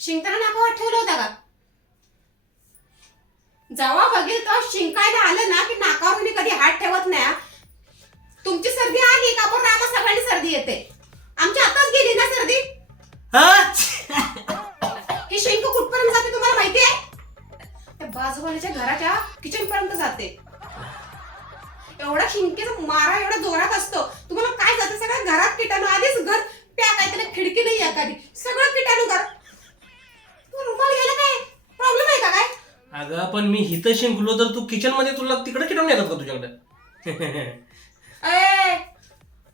शिंकताना नाकावर ठेवलं होता का? जेव्हा बघेल तर शिंकायला आलं ना की नाकावर मी कधी हात ठेवत नाही तुमची सर्दी आली का? पण आम्हा सगळ्यांनी सर्दी येते. आमची आताच गेली ना सर्दी? ही शिंक कुठपर्यंत जाते तुम्हाला माहिती आहे? त्या बाजूवाल्याच्या घराच्या किचन पर्यंत जाते. एवढा शिंकेचा मारा एवढा जोरात असतो तुम्हाला काय जातं सगळं घरात किटाणू आधीच घर पॅक आहे त्याला खिडकी नाही एखादी सगळं किटाणू घर तू रुमाल घ्यायला काय प्रॉब्लेम आहे का काय अगं पण मी हिथं शिंकलो तर तू किचनमध्ये तुला तिकडे किटवून येतात का तुझ्याकडे? ए,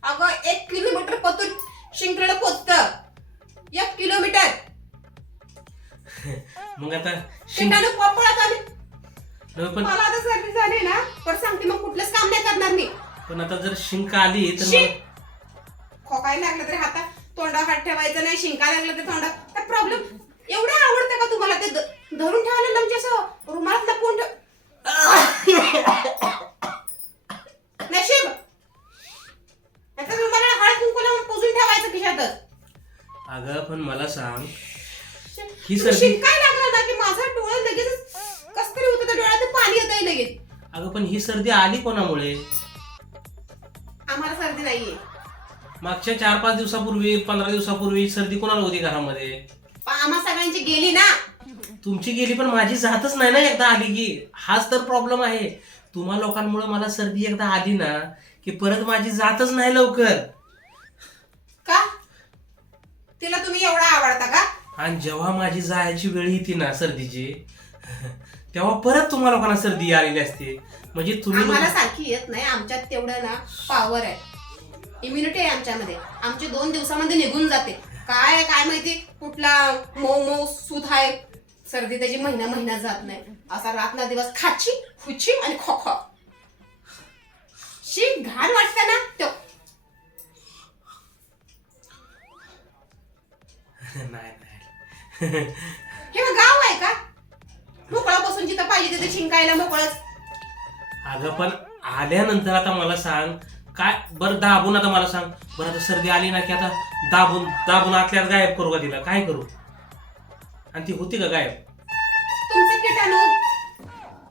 अगं एक किलोमीटर पतून शिंकलेलं पोचत एक किलोमीटर. मग आता शिंक किटाणू पोपळत आले पण मला आता सर्दी झाली ना तर सांगते मग कुठलंच काम नाही करणार मी. पण आता जर शिंक आली तर खोकायला लागलं तरी हातात तोंडा हात ठेवायचं नाही शिंका लागलं तर तोंडात काय प्रॉब्लेम एवढं आवडतं का तुम्हाला ते धरून ठेवायला म्हणजे असं. रुमालात लपवून ठेव नशीब आता रुमाला हळद कुंकू लावून पुजून ठेवायचं खिशातच. अगं पण मला सांग ही सर्दी- शिंकाय लागला ना की माझा डोळा लगेच कस तरी होतं त्या डोळ्यात पाणी येत लगेच. अगं पण ही सर्दी आली कोणामुळे? आम्हाला सर्दी नाहीये. मागच्या चार पाच दिवसापूर्वी पंधरा दिवसापूर्वी सर्दी कोणाला होती घरामध्ये? पण आम्हा सगळ्यांची गेली ना. तुमची गेली पण माझी जातच नाही ना एकदा आली की. हाच तर प्रॉब्लेम आहे. तुम्हा लोकांमुळे मला सर्दी एकदा आली ना की परत माझी जातच नाही लवकर. का? तिला तुम्ही एवढा आवडता का? आणि जेव्हा माझी जायची वेळ येते ना सर्दीची तेव्हा परत तुम्हा लोकांना सर्दी आलेली असते. म्हणजे तुम्ही आम्हाला सारखी येत नाही. आमच्यात तेवढं ना पॉवर आहे. इम्युनिटी आहे आमच्यामध्ये. आमची दोन दिवसामध्ये निघून जाते. काय काय माहिती? कुठला मऊ मऊ सूत आहे सर्दी त्याची महिना महिना जात नाही. असा रात ना दिवस खाची खुची आणि खो खो. शी घाण वाटतं ना तो. नाही नाही. हे गाव आहे का? मोकळा बसून जिथं पाहिजे तिथे शिंकायला मोकळच. अगं पण आल्यानंतर आता मला सांग. काय? बरं दाबून आता मला सांग. बरं आता सर्दी आली ना की आता दाबून दाबून आतल्यात गायब करू का तिला? काय करू? आणि ती होती का गायब? तुमचं किटाणू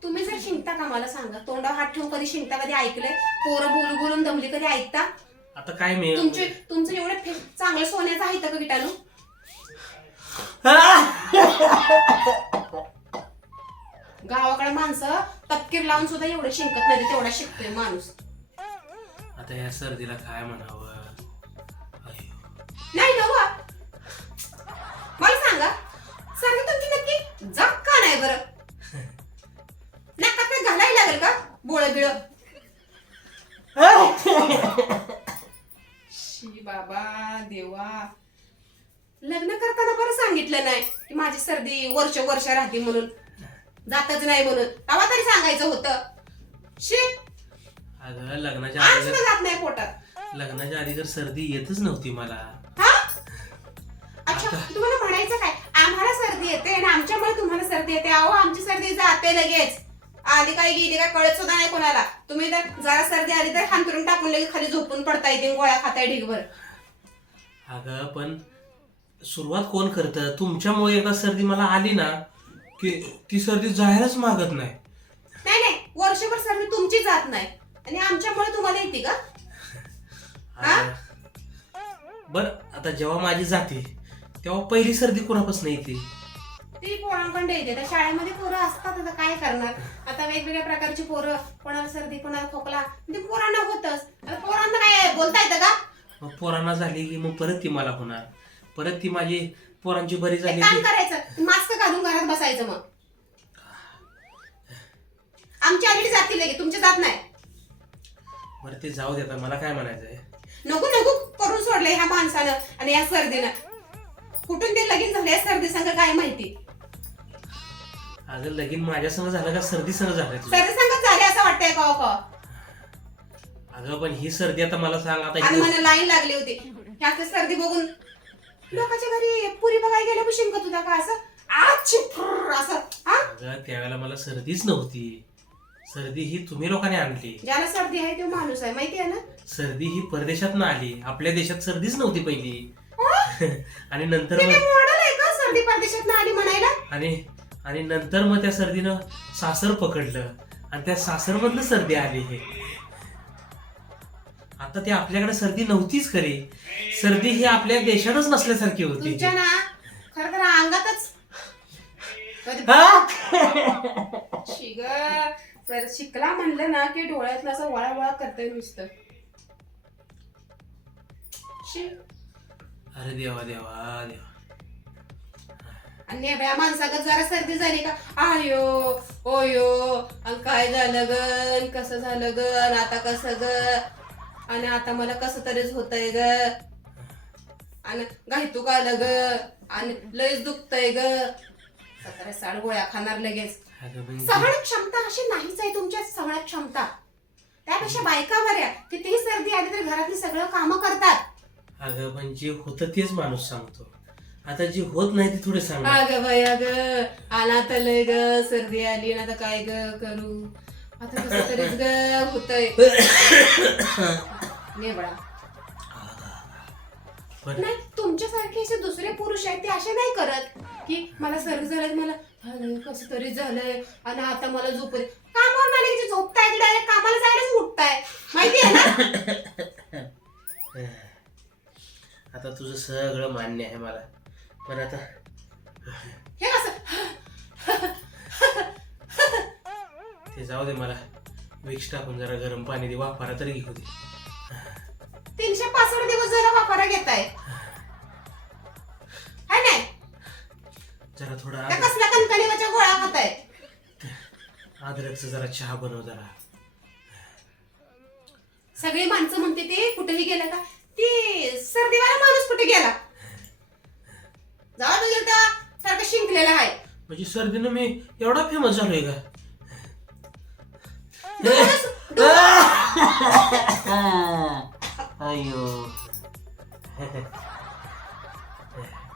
तुम्ही जर शिंकता का मला सांगा? तोंडावर हात ठेवून कधी शिंकता कधी ऐकलंय? पोरं बोलू बोलून दमली कधी ऐकता? आता काय मी तुमचे तुमचं एवढं फे- चांगलं सोन्याचं आहे का किटाणू गावाकडे माणसं तपकीर लावून सुद्धा एवढं शिंकत नाही तेवढा शिकतोय माणूस. आता या सर्दीला काय म्हणावं? बोळ बिळ. शी बाबा देवा. लग्न करताना बरं सांगितलं नाही की माझी सर्दी वर्ष वर्ष राहते म्हणून. जातच नाही म्हणून. तेव्हा तरी सांगायचं होतं. शी. अगं लग्नाच्या आज जात नाही पोटात. जर- लग्नाच्या आधी जर सर्दी येतच नव्हती मला. हा? अच्छा तुम्हाला म्हणायचं काय? आम्हाला सर्दी येते आणि आमच्यामुळे तुम्हाला सर्दी येते. अहो आमची सर्दी जाते लगेच. आली काय गेली काय कळत सुद्धा नाही कोणाला. तुम्ही तर जरा सर्दी आली तर हांतरून टाकून लगेच खाली झोपून पडता येते गोळ्या खाताय ढिगभर. अगं पण सुरुवात कोण करतं? तुमच्यामुळे एकदा सर्दी मला आली ना की ती सर्दी जायलाच मागत नाही. नाही नाही वर्षभर सर्दी तुमची जात नाही. आणि आमच्यामुळे तुम्हाला येते का? अगं, बर आता जेव्हा माझी जाते तेव्हा पहिली सर्दी कोणापासून येते? ती पोरांकडे येते त्या शाळेमध्ये पोरं असतात आता काय करणार? आता वेगवेगळ्या प्रकारची पोरं कोणाला सर्दी कोणाला खोकला ते पोरांना होतच. आता पोरांना काय बोलता येतं का? मग पोरांना झाली की मग परत ती मला होणार. परत ती माझी पोरांची बरी एक झाली काम की करायचं मास्क घालून घरात बसायचं मग. आमची आली जातील लगे तुमची जात नाही. बरं ते जाऊ दे आता मला काय म्हणायचंय? नको नको करून सोडलंय ह्या माणसानं आणि या सर्दीनं. कुठून ते लगीन झालं या सर्दी संग काय माहिती? अगं लगीन माझ्या संग झालं का सर्दी संग झालं तुझं? सर्दी संगत झाले असं वाटतंय का का अगं पण ही सर्दी आता मला सांग आता आणि ही- मला लाईन लागली होती. सर्दी बघून लोकांच्या घरी पुरी बघायला गेलं शिंकत होता का असं? आच्छी फुर्र असं हा? अगं त्यावेळेला मला सर्दीच नव्हती. सर्दी ही तुम्ही लोकांनी आणली. ज्याला सर्दी आहे तो माणूस आहे माहिती आहे ना? सर्दी ही परदेशात आली. आपल्या देशात सर्दीच नव्हती पहिली. आणि नंतर ते मग काय मॉडेल आहे का? सर्दी परदेशात आली म्हणायला? आणि आणि नंतर मग त्या सर्दीनं सासर पकडलं. आणि त्या सासर मधलं सर्दी आली हे. आता ते आपल्याकडे सर्दी नव्हतीच खरी. सर्दी ही आपल्या देशातच नसल्यासारखी होती तुमच्या ना खरं तर अंगातच. कधी- हा? शिग तर शिकला म्हणलं ना की डोळ्यातलं असं वळा वळा करतोय नुसतं. शी. अरे देवा देवा देवा. आणि नेबळ्या माणसागत जरा सर्दी झाली का? आयो ओयो आणि काय झालं ग? कसं झालं ग? आता कसं ग? आणि आता मला कसं तरीच होतंय ग? आणि गायतूक आलं ग? आणि लयच दुखतंय ग? सतरा साड गोळ्या खाणार लगेच. अगं म्हणजे सहन क्षमता अशी नाहीच आहे तुमच्यात सहन क्षमता. त्यापेक्षा बायका बऱ्या. कितीही सर्दी आली तर घरातली सगळं कामं करतात. अगं पण जे होतं तेच माणूस सांगतो. आता जे होत नाही ते थोडे सांग अग बाई अग आला तर लय ग सर्दी आली ना आता काय ग करू? आता कसं तरीच ग होतय. पण नाही तुमच्यासारखे असे दुसरे पुरुष आहेत ते असे नाही करत. की मला सर्दी झालं मला झालंय, कसं तरी झालंय. आणि आता मला झोप. कामावर आले की झोपताय डायरेक्ट कामाला जायलाच उठताय. माहिती आहे ना? आता तुझं सगळं मान्य आहे मला. पण आता. हे कसं? ते जाऊ दे मला. विक्स टाकून जरा गरम पाणी दे वाफारा तरी घेऊ दे. तीनशे पासष्ट दिवस जरा वापरा घेताय. हाय नाही? जरा थोडा त्या कसल्या कणकणीवाच्या गोळ्या खाताय? अद्रकचा जरा चहा बनव जरा. सगळी माणसं म्हणते ते कुठेही गेला का? ती सर्दीवाला माणूस कुठे गेला? जावा बघेल तर सारखं शिंकलेला आहे. म्हणजे सर्दीनं मी एवढा फेमस झालोय का? अयो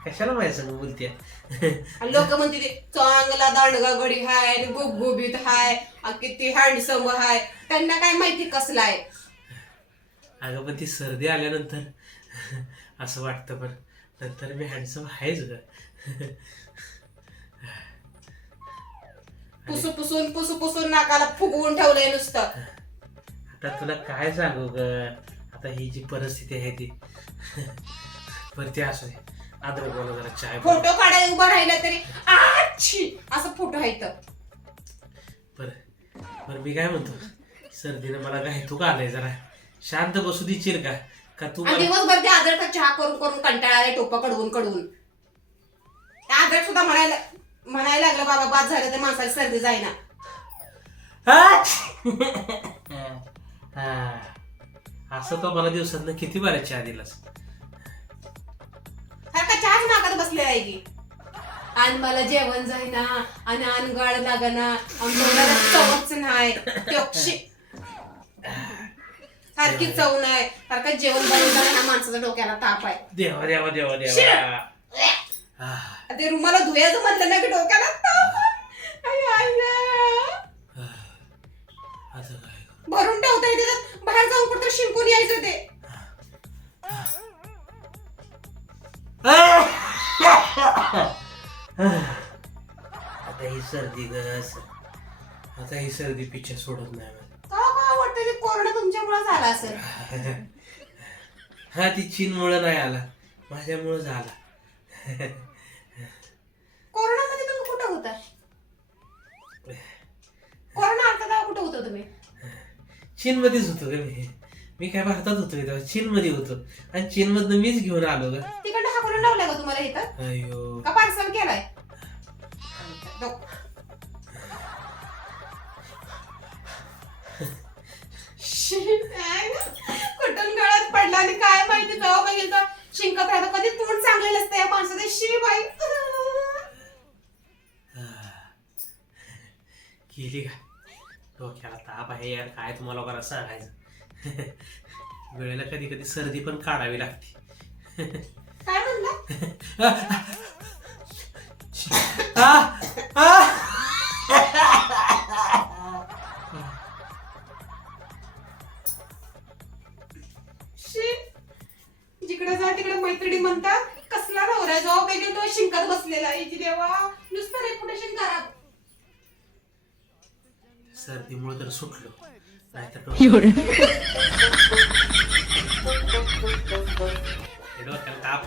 कशाला माझ्या संग बोलते लोक म्हणते ते चांगला दांडगा गडी हाय आणि गुबगुबीत हाय आणि किती हँडसम हाय. त्यांना काय माहिती कसला आहे? अगं पण ती सर्दी आल्यानंतर असं वाटतं पण. नंतर मी हँडसम आहेच ग. पुसू पुसून पुसू पुसून नाकाला फुगवून ठेवलंय नुसतं. आता तुला काय सांगू ग? आता ही जी परिस्थिती आहे ती. बरं ते असू दे. अद्रक मला जरा चाय. फोटो काढायला उभं राहिलं तरी आच्छी! असं फोटो आहे तर बरं. बरं मी काय म्हणतो? सर्दीनं मला काय तू का आलंय जरा. शांत बसू देशील का? का तू आणि दिवसभर ते आदरचा चहा करून करून कंटाळा आलाय टोपा कडवून कडवून. त्या आदर सुद्धा म्हणायला म्हणायला लागलं बाबा बाद झालं तर माणसाला सर्दी जाईना. हा. असं तर मला दिवसात किती बऱ्याच चहा दिलास? सारखा चहाच नाकात बसलेला आहे की. आणि मला जेवण जाईना आणि अनगाड लागना आणि चवच नाही. सारखी चव नाही सारखं जेवण बनवून ह्या माणसाच्या डोक्याला ताप आहे देवा देवा देवा. देवा हा. ते रुमाला धुयाचं म्हटलं ना की डोक्याला ताप आहे. आई, आई गं. असं काय भरून ठेवता येते त्याच्यात बाहेर जाऊन कुठं शिंकून यायचं ते आता ही सर्दी गस आता ही सर्दी पिच्छा सोडत नाही मला. का कोरोना तुमच्यामुळे झाला असेल. हा ती चीन मुळे नाही आला. माझ्यामुळे झाला. कोरोनामध्ये तुम्ही कुठं होता? कोरोना आलता तेव्हा कुठं होता तुम्ही? चीन मध्येच होतो ग मी. मी काय भारतात होतो तेव्हा? चीन मध्ये होतो. आणि चीन मधनं मीच घेऊन आलो ग. तिकडनं हाकलून लावलाय का तुम्हाला इथं? अयो का पार्सल केलाय? कुठून गळ्यात पडला आणि काय माहिती जाऊ बघेल तर शिंकत राहतो. कधी तोंड चांगले नसते या माणसाचं. शी बाई. गेली का? डोक्याला ताप आहे यार काय तुम्हाला लोकांना सांगायचं? वेळेला कधी कधी सर्दी पण काढावी लागते. काय म्हणला? इकडे जा तिकडे मैत्रिणी म्हणतात कसला नवरा जॉब आहे तो शिंकत बसलेला आहे की देवा नुसतं रेपुटेशन खराब सर्दीमुळे तर सुटलो. नाहीतर डोक्याला- हे डोक्याला ताप.